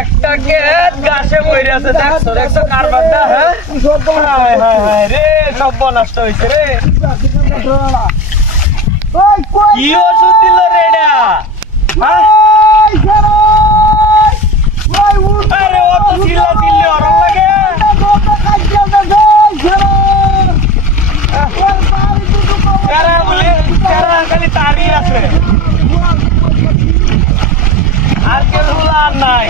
একটা ক্ষেত গাছে পড়ে আছে, দেখছো দেখছো কারবারটা? হ্যাঁ রে, সব নষ্ট হয়েছে রে। কি ওষুধ দিল রে এটা? আরে অত চিল্লা চিল্লি অরম লাগে। খালি তারই আছে, আর কেউ আর নাই।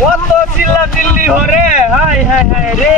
কত চিল্লা চিল্লি হরে, হাই হাই হাই রে।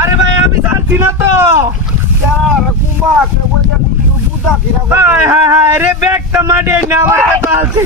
আরে ভাই আমি জানছি না তো। হায় হায় হায় রে, ব্যাগটা মাঠে না আমার কাছে আছে।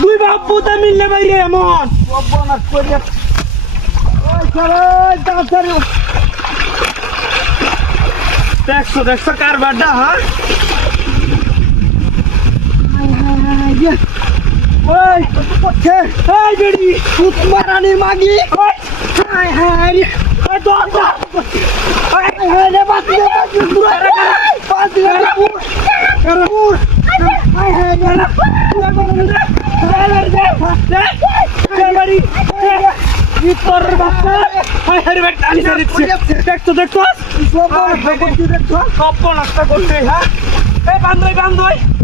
দুই বাপু তা মিললে বাইরে এমন দেখছো দেখছো কারবারটা। হ্যাঁ মারানির মাগি দেখছো দেখছো সব নষ্ট করছে। হ্যাঁ বান্ধব বান্ধব